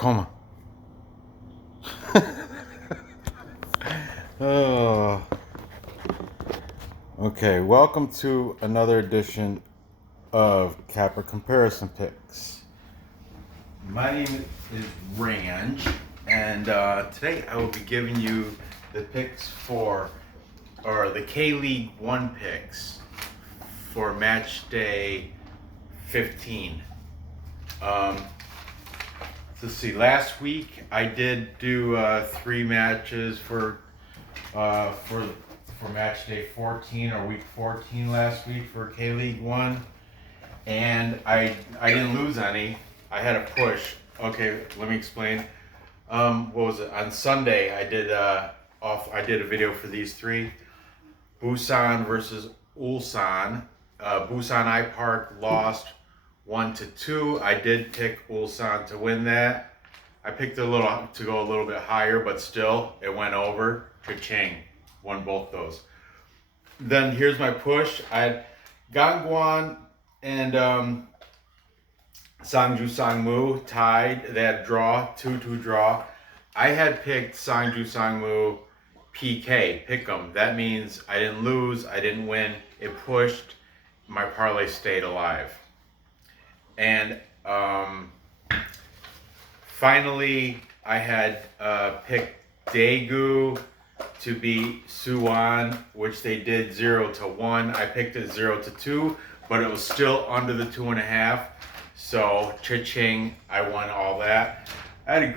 Tacoma. Oh. Okay, welcome to another edition of Capper Comparison Picks. My name is Ranj, and today I will be giving you the picks the K-League 1 picks for Matchday 15. Let's see. Last week I did do 3 matches for Matchday 14 or week 14 last week for K-League 1, and I didn't lose any. I had a push. Okay, let me explain. What was it? On Sunday I did a video for these 3. Busan versus Ulsan. Busan I Park lost 1-2. I did pick Ulsan to win that. I picked to go a little bit higher, but still it went over. Ka-ching. Won both those. Then here's my push. I had Gangwon and Sangju Sangmu tied. They had draw, 2-2 draw. I had picked Sangju Sangmu PK, pick 'em. That means I didn't lose, I didn't win. It pushed. My parlay stayed alive. And finally, I had picked Daegu to beat Suwon, which they did 0-1. I picked it 0-2, but it was still under the 2.5. So cha-ching, I won all that. I had a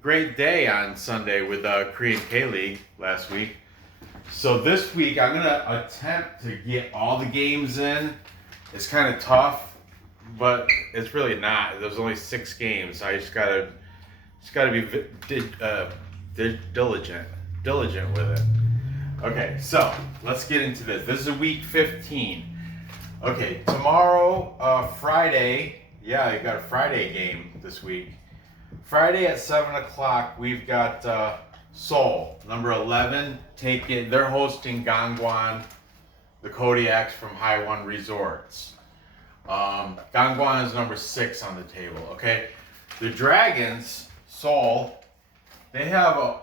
great day on Sunday with Korean K-League last week. So this week I'm gonna attempt to get all the games in. It's kind of tough, but it's really not. There's only 6 games. I just gotta be diligent with it. Okay, so let's get into this. This is week 15. Okay, tomorrow, Friday. Yeah, you got a Friday game this week. Friday at 7 o'clock, we've got Seoul, number 11. They're hosting Gangwon, the Kodiaks from Haiwon Resorts. Gangwon is number 6 on the table. Okay, the Dragons, Seoul, they have a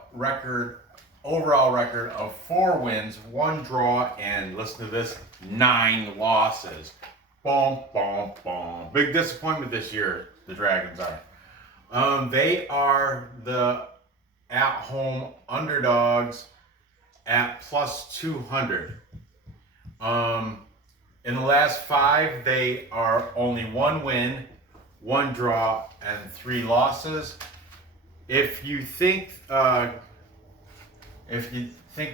overall record of 4 wins, 1 draw, and listen to this, 9 losses. Boom, boom, boom. Big disappointment this year, the Dragons are. They are the at-home underdogs at plus 200. In the last 5, they are only 1 win, 1 draw, and 3 losses. If you think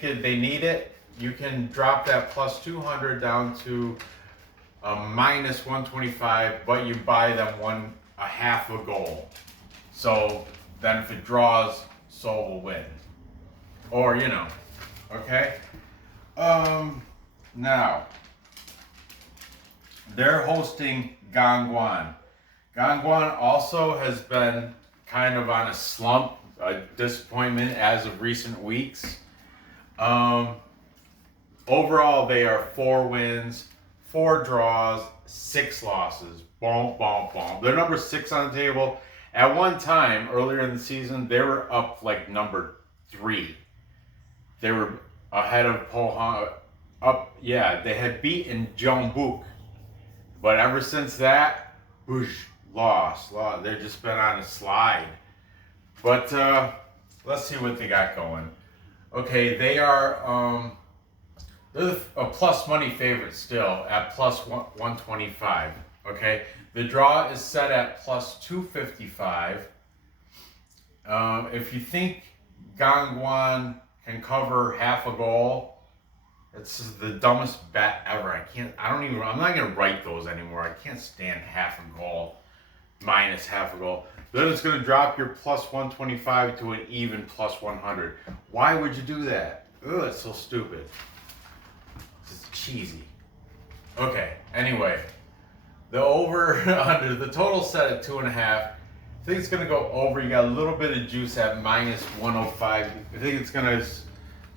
they need it, you can drop that plus 200 down to minus 125, but you buy them a half a goal. So then if it draws, Seoul will win. Or, okay? Now, they're hosting Gangwon. Gangwon also has been kind of on a slump, a disappointment as of recent weeks. Overall, they are 4 wins, 4 draws, 6 losses. Boom, boom, boom. They're number 6 on the table. At one time, earlier in the season, they were up like number 3. They were ahead of Pohang. They had beaten Jeonbuk. But ever since that, lost. They've just been on a slide. But let's see what they got going. Okay, they are they're a plus money favorite still at plus 125. Okay, the draw is set at plus 255. If you think Gangwon can cover half a goal, it's the dumbest bet ever. I'm not gonna write those anymore. I can't stand half a goal, minus half a goal. Then it's gonna drop your plus 125 to an even plus 100. Why would you do that? Ugh, it's so stupid. It's cheesy. Okay, anyway. The over under the total set at 2.5. I think it's gonna go over. You got a little bit of juice at minus 105. I think it's gonna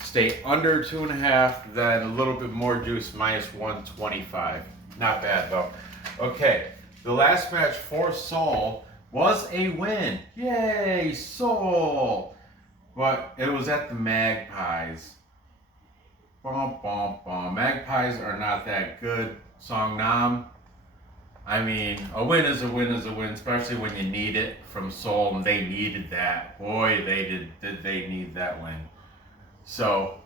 stay under 2.5, then a little bit more juice, minus 125. Not bad though. Okay, the last match for Seoul, was a win. Yay, Seoul! But it was at the Magpies. Bum, bum, bum. Magpies are not that good. Songnam. I mean, a win is a win is a win, especially when you need it from Seoul, and they needed that. Boy, did they need that win. So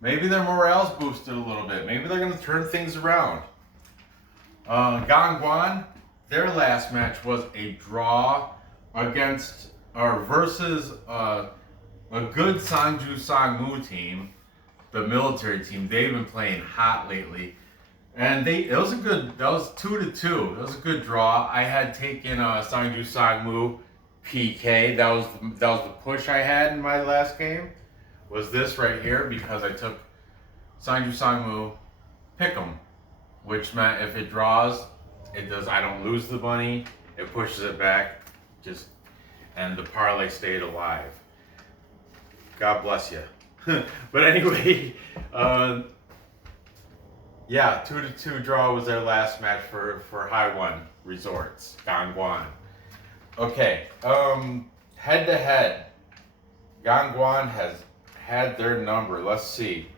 maybe their morale's boosted a little bit. Maybe they're going to turn things around. Gangwon, their last match was a draw against or versus a good Sangju Sangmu team, the military team. They've been playing hot lately. And that was 2-2. That was a good draw. I had taken Sangju Sangmu PK. That was the push I had in my last game. Was this right here, because I took Sangju Sangmu pick'em, which meant if it draws, I don't lose the money. It pushes it back, and the parlay stayed alive. God bless you. But anyway. Yeah, 2-2 draw was their last match for Haiwon Resorts, Gangwon. Okay, head to head, Gangwon has had their number. Let's see.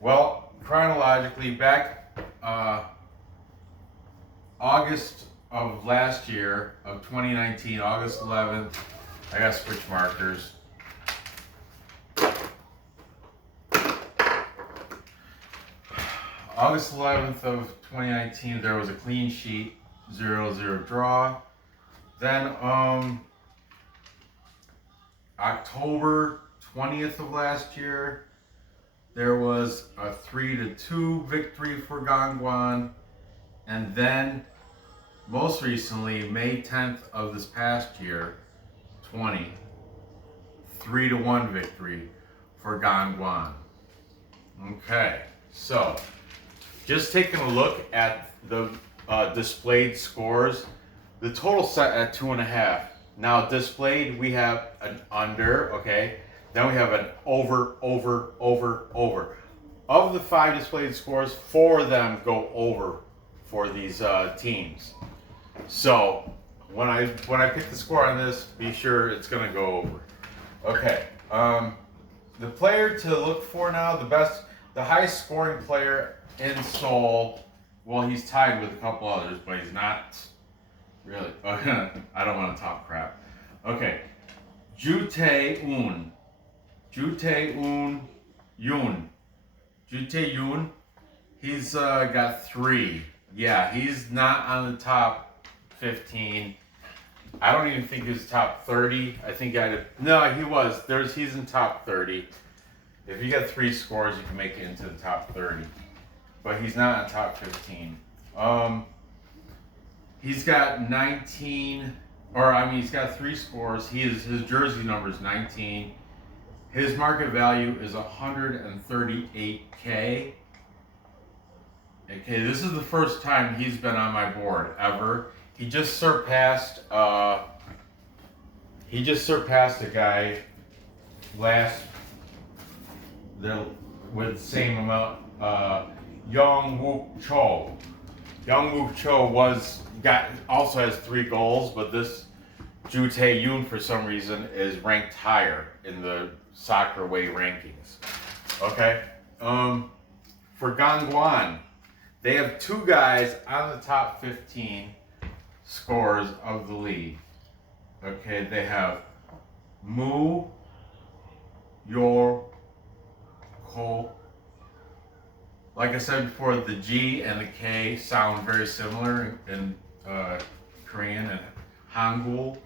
Well, chronologically, back August of last year, of 2019, August 11th, I gotta switch markers. August 11th of 2019, there was a clean sheet, 0-0 draw. Then October 20th of last year, there was a 3-2 victory for Gangwon. And then, most recently, May 10th of this past year, 3-1 victory for Gangwon. Okay, so just taking a look at the displayed scores, the total set at 2.5. Now displayed, we have an under, okay? Then we have an over. Of the 5 displayed scores, 4 of them go over for these teams. So when I pick the score on this, be sure it's gonna go over. Okay, the player to look for now, the highest scoring player in Seoul, well, he's tied with a couple others, but he's not really. I don't want to talk crap. Okay, Jute-un Yun. He's got 3. Yeah, he's not on the top 15. I don't even think he was top 30. I think no, he was. He's in top 30. If you get 3 scores, you can make it into the top 30. But he's not in top 15. He's got 19, he's got 3 scores. His jersey number is 19. His market value is 138K. Okay, this is the first time he's been on my board ever. He just surpassed a guy with the same amount. Young-wook Cho. Young-wook Cho also has 3 goals, but this Ju Tae-yoon for some reason is ranked higher in the soccer way rankings. Okay. For Gangwon, they have 2 guys on the top 15 scores of the league. Okay, they have Mu Yor Ko. Like I said before, the G and the K sound very similar in Korean and Hangul.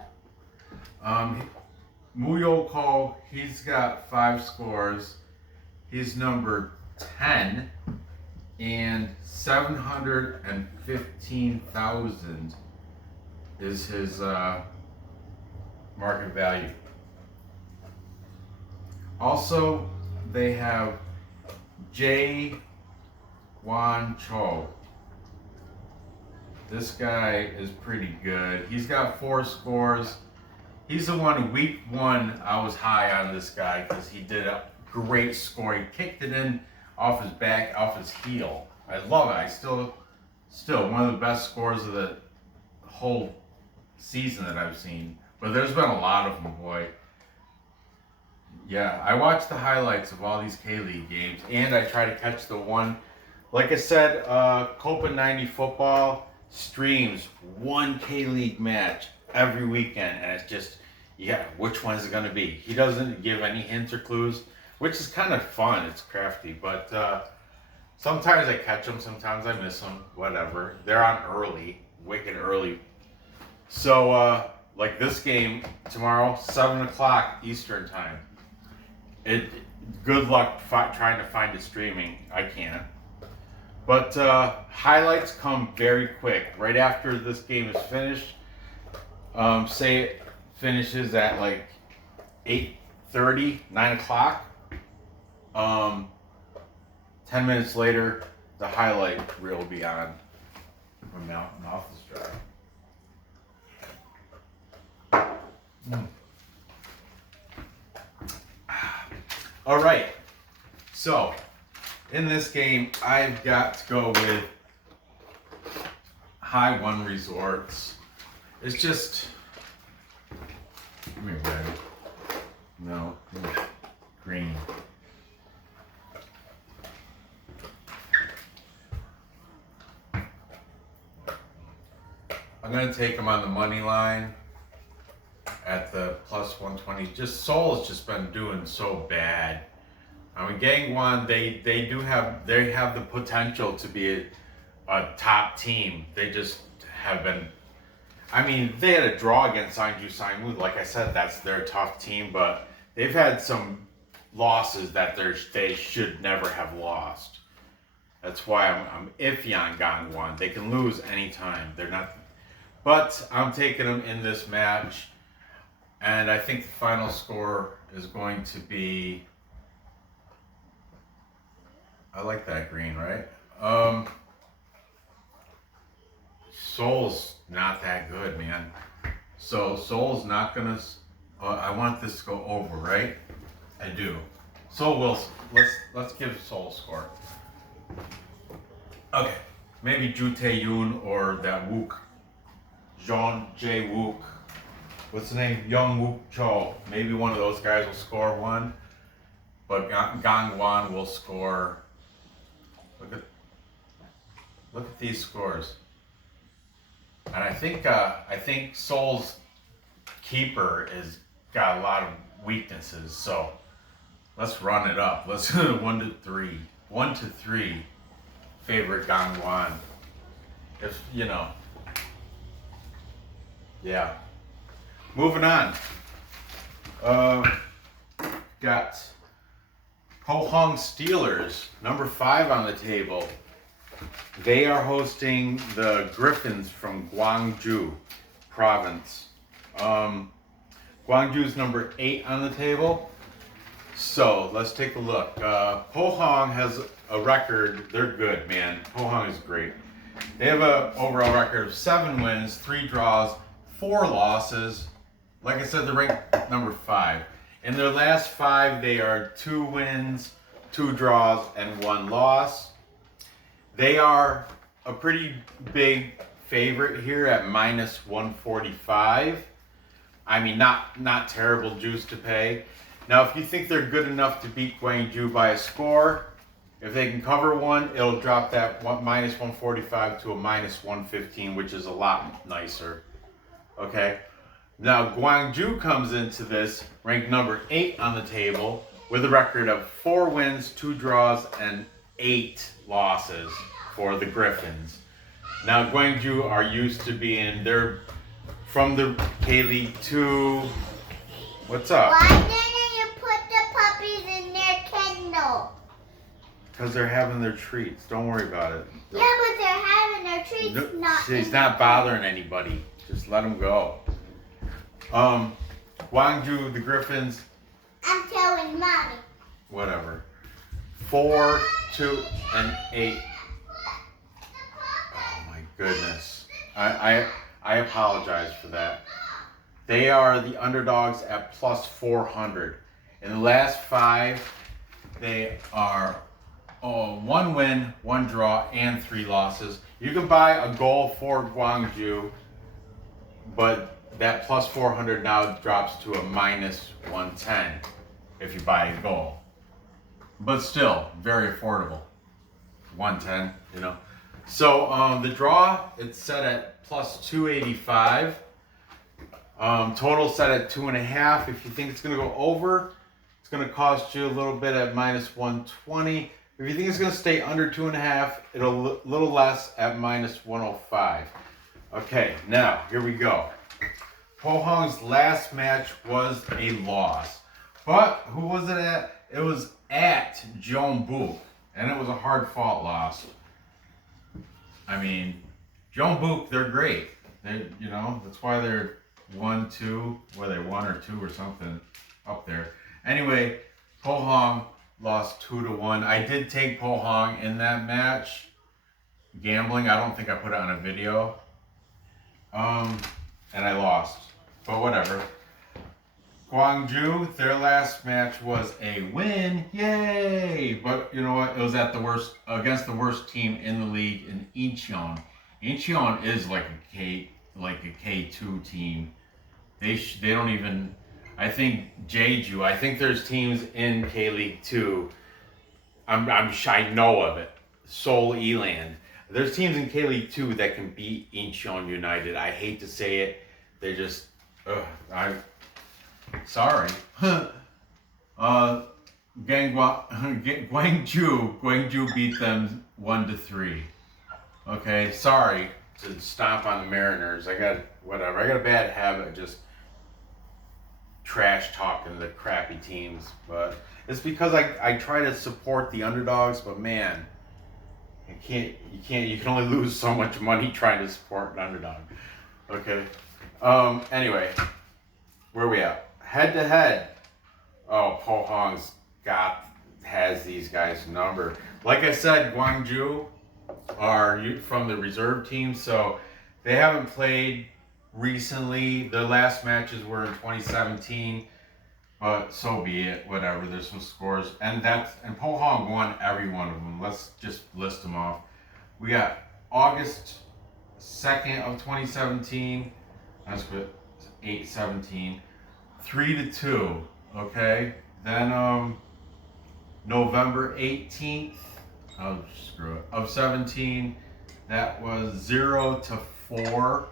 Muyoko, he's got 5 scores. He's number 10, and 715,000 is his market value. Also, they have J. Wan Cho. This guy is pretty good. He's got 4 scores. He's the one, week 1, I was high on this guy because he did a great score. He kicked it in off his back, off his heel. I love it. Still one of the best scores of the whole season that I've seen, but there's been a lot of them, boy. Yeah, I watch the highlights of all these K-League games, and I try to catch the one. Like I said, Copa 90 Football streams one K-League match every weekend, and it's just, yeah, which one is it going to be? He doesn't give any hints or clues, which is kind of fun. It's crafty, but sometimes I catch them, sometimes I miss them, whatever. They're on early, wicked early. So, like this game tomorrow, 7 o'clock Eastern time. Good luck trying to find it streaming. I can't. But highlights come very quick. Right after this game is finished, say it finishes at like 8:30, 9 o'clock. 10 minutes later, the highlight reel will be on. My mouth is dry. All right, so in this game, I've got to go with High One Resorts. It's just, give me red. No, green. I'm gonna take them on the money line at the plus 120. Just Seoul has just been doing so bad. I mean, Gangwon, they have the potential to be a top team. They just have been. I mean, they had a draw against Gwangju. Like I said, that's their tough team, but they've had some losses that they should never have lost. That's why I'm iffy on Gangwon. They can lose anytime. They're not, but I'm taking them in this match. And I think the final score is going to be, I like that green, right? Seoul's not that good, man. So Seoul's not gonna, I want this to go over, right? I do. Seoul will, let's give Seoul a score. Okay, maybe Ju Tae-yoon or that Wook, Jeon Jae-wook. What's the name? Young Wook Cho. Maybe one of those guys will score one, but Gangwon will score. Look at these scores. And I think Seoul's keeper is got a lot of weaknesses. So let's run it up. Let's 1 to 3. 1 to 3. Favorite Gangwon. If you know. Yeah. Moving on. Got Pohang Steelers, number 5 on the table. They are hosting the Griffins from Gwangju province. Gwangju's number 8 on the table. So let's take a look. Pohang has a record. They're good, man. Pohang is great. They have an overall record of 7 wins, 3 draws, 4 losses. Like I said, they're ranked number 5. In their last 5, they are 2 wins, 2 draws, and 1 loss. They are a pretty big favorite here at minus 145. I mean, not terrible juice to pay. Now, if you think they're good enough to beat Gwangju by a score, if they can cover one, it'll drop that minus 145 to a minus 115, which is a lot nicer. Okay? Now, Gwangju comes into this ranked number 8 on the table with a record of 4 wins, 2 draws, and 8 losses for the Griffins. Now, Gwangju are used to being, they're from the K-League 2. What's up? Why didn't you put the puppies in their kennel? Because they're having their treats. Don't worry about it. Yeah, but they're having their treats. No, he's not bothering anybody. Just let them go. Gwangju, the Griffins. I'm telling mommy. Whatever. 4, 2, and 8. Oh my goodness. I apologize for that. They are the underdogs at plus 400. In the last 5, they are 1 win, 1 draw, and 3 losses. You can buy a goal for Gwangju but that plus 400 now drops to a minus 110 if you buy a goal. But still, very affordable. 110, you know. So the draw, it's set at plus 285. Total set at 2.5. If you think it's going to go over, it's going to cost you a little bit at minus 120. If you think it's going to stay under 2.5, it'll little less at minus 105. Okay, now here we go. Pohang's last match was a loss. But who was it at? It was at Gyeongbuk, and it was a hard-fought loss. I mean, Gyeongbuk, they're great. They, you know, that's why they're 1-2, whether they 1 or 2 or something up there. Anyway, Pohang lost 2-1. I did take Pohang in that match. Gambling, I don't think I put it on a video. And I lost, but whatever. Gwangju, their last match was a win, yay! But you know what? It was at the worst against the worst team in the league in Incheon. Incheon is like a K2 team. They don't even. I think Jeju. I think there's teams in K League 2. I know of it. Seoul, Eland. There's teams in K League 2 that can beat Incheon United. I hate to say it. They just. Sorry. Gwangju beat them 1-3. Okay, sorry to stomp on the Mariners. I got a bad habit of just trash talking the crappy teams, but it's because I try to support the underdogs, but man, you can only lose so much money trying to support an underdog. Okay. Anyway, where are we at? Head to head. Oh, Pohang's has these guys numbered. Like I said, Gwangju are from the reserve team, so they haven't played recently. Their last matches were in 2017, but so be it. Whatever. There's some scores, and Pohang won every one of them. Let's just list them off. We got August 2nd of 2017. That's what 8-17. 3-2. Okay. Then November 18th. Oh, screw it. Of 17. That was 0-4.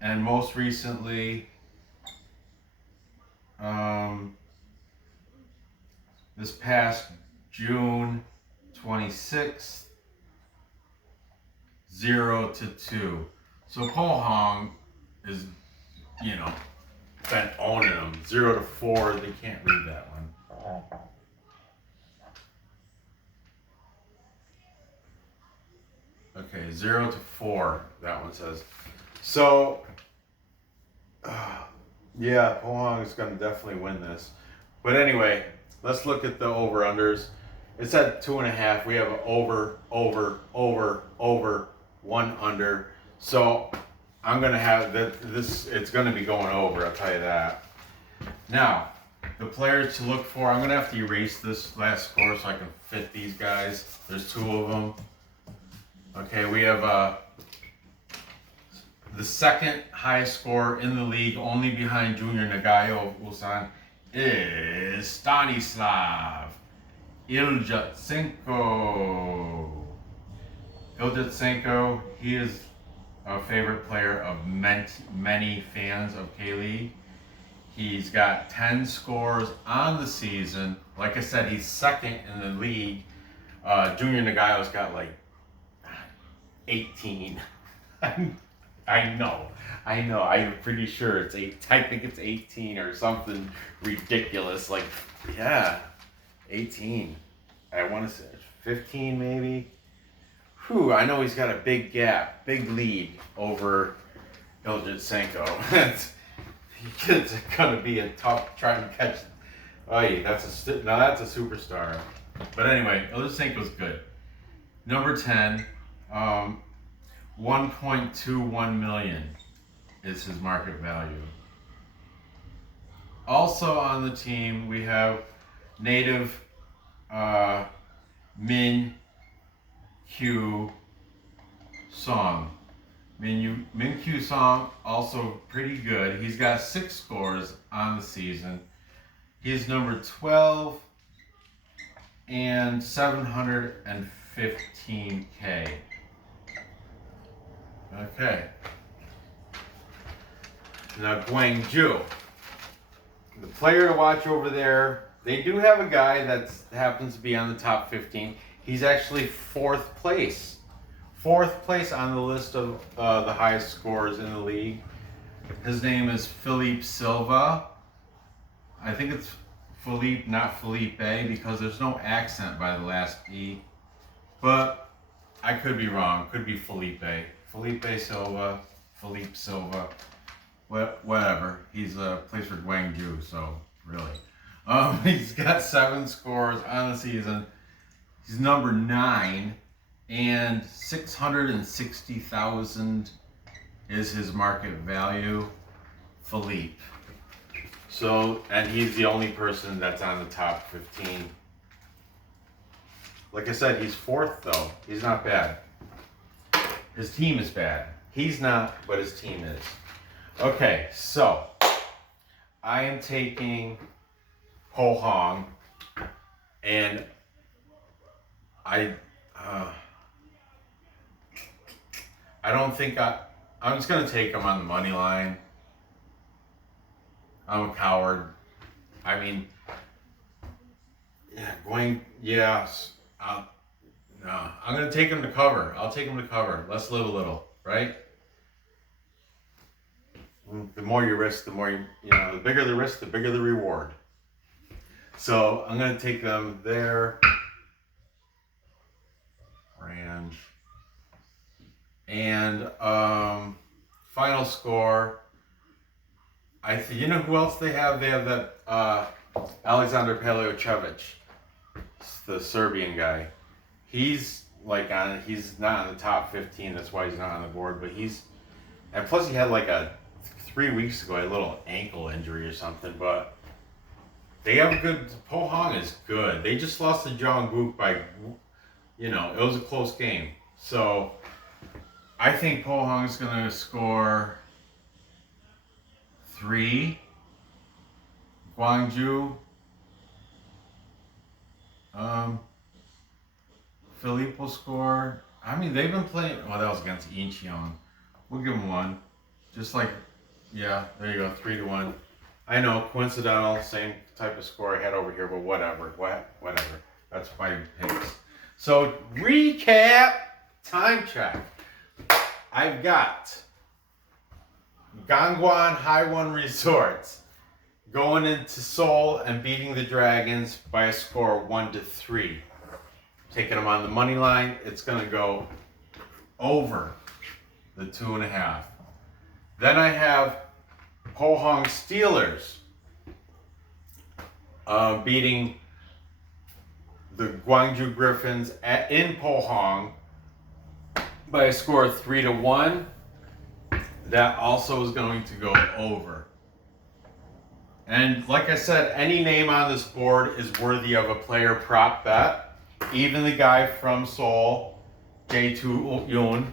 And most recently, this past June 26th, 0-2. So Pohang is, been owning them. 0-4. They can't read that one. Okay, 0-4. That one says. So, yeah, Pohang is going to definitely win this. But anyway, let's look at the over-unders. It's at 2.5. We have an over, 1 under. So I'm going to have this. It's going to be going over, I'll tell you that. Now, the players to look for, I'm going to have to erase this last score so I can fit these guys. There's 2 of them. Okay, we have the second highest scorer in the league, only behind Junior Nagayo of Ulsan, is Stanislav Iljutsenko. Iljutsenko, he is a favorite player of many fans of K-League. He's got 10 scores on the season. Like I said, he's second in the league. Junior Nagayo's got like 18. I know. I'm pretty sure it's 8. I think it's 18 or something ridiculous. Like, yeah, 18. I want to say 15 maybe. Whew, I know he's got a big gap, big lead over Iljutsenko. It's going to be a tough trying to catch. Oh, yeah, that's a superstar. But anyway, Iljutsenko's good. Number 10. 1.21 million is his market value. Also on the team, we have native Min Kyu Song. Min Kyu Song, also pretty good. He's got 6 scores on the season. He's number 12 and 715K. Okay. Now Gwangju. The player to watch over there, they do have a guy that happens to be on the top 15. He's actually 4th place. 4th place on the list of the highest scorers in the league. His name is Philippe Silva. I think it's Philippe, not Felipe, because there's no accent by the last E. But I could be wrong. Could be Felipe. Felipe Silva, Philippe Silva. Whatever. He's plays for Gwangju, so really. He's got 7 scores on the season. He's number 9, and 660,000 is his market value. Philippe. So, and he's the only person that's on the top 15. Like I said, he's 4th though. He's not bad. His team is bad. He's not, but his team is. Okay, so I am taking Pohang, and I don't think I'm just gonna take him on the money line. I'm a coward. I mean, yes. No, I'm gonna take him to cover. I'll take him to cover. Let's live a little, right? The more you risk, the more the bigger the risk, the bigger the reward. So I'm gonna take them there. Ranj. And final score. You know who else they have? They have that Alexander Paleochevich, the Serbian guy. He's he's not on the top 15. That's why he's not on the board. But and plus he had like 3 weeks ago a little ankle injury or something. But they have a good. Pohang is good. They just lost to Gangwon by, it was a close game. So I think Pohang is going to score 3. Gwangju. Philippe will score. I mean, they've been playing. Well, that was against Incheon. We'll give them 1. Just like, yeah, there you go, 3-1. I know, coincidental, same type of score I had over here, but whatever. Whatever. That's my picks. So, recap, time check. I've got Gangwon Haiwon Resorts going into Seoul and beating the Dragons by a score of 1-3. Taking them on the money line, it's going to go over the 2.5. Then I have Pohang Steelers beating the Gwangju Griffins in Pohang by a score of 3-1. That also is going to go over. And like I said, any name on this board is worthy of a player prop bet. Even the guy from Seoul, J2 Yoon,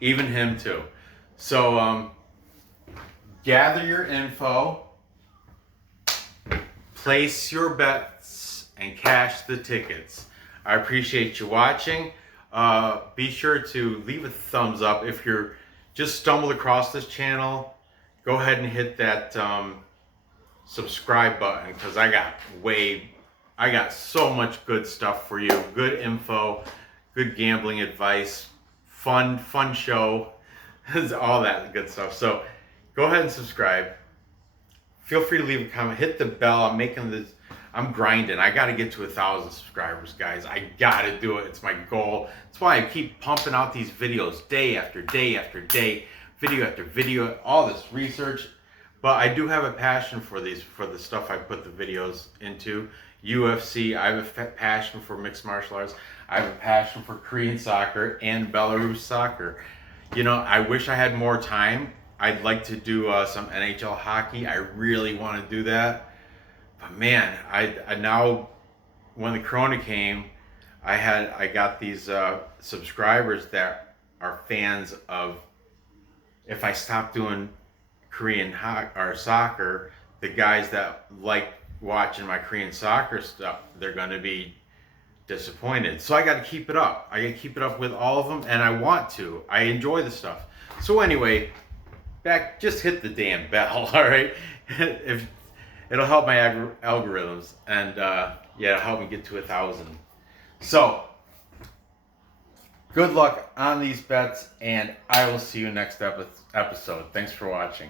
even him too. So gather your info, place your bets, and cash the tickets. I appreciate you watching. Be sure to leave a thumbs up if you're just stumbled across this channel. Go ahead and hit that subscribe button, because I got so much good stuff for you. Good info, good gambling advice, fun show, all that good stuff. So go ahead and subscribe. Feel free to leave a comment. Hit the bell. I'm grinding. I got to get to 1,000 subscribers, guys. I got to do it. It's my goal. That's why I keep pumping out these videos day after day after day, video after video, all this research. But I do have a passion for the stuff I put the videos into. UFC, I have a passion for mixed martial arts. I have a passion for Korean soccer and Belarus soccer. I wish I had more time. I'd like to do some NHL hockey. I really want to do that. But man, I now, when the Corona came, I got these subscribers that are fans of if I stop doing Korean or soccer, the guys that like watching my Korean soccer stuff, they're going to be disappointed. So I got to keep it up. I got to keep it up with all of them, and I want to. I enjoy the stuff. So anyway, just hit the damn bell, all right? If it'll help my algorithms, and yeah, help me get to 1,000. So good luck on these bets, and I will see you next episode. Thanks for watching.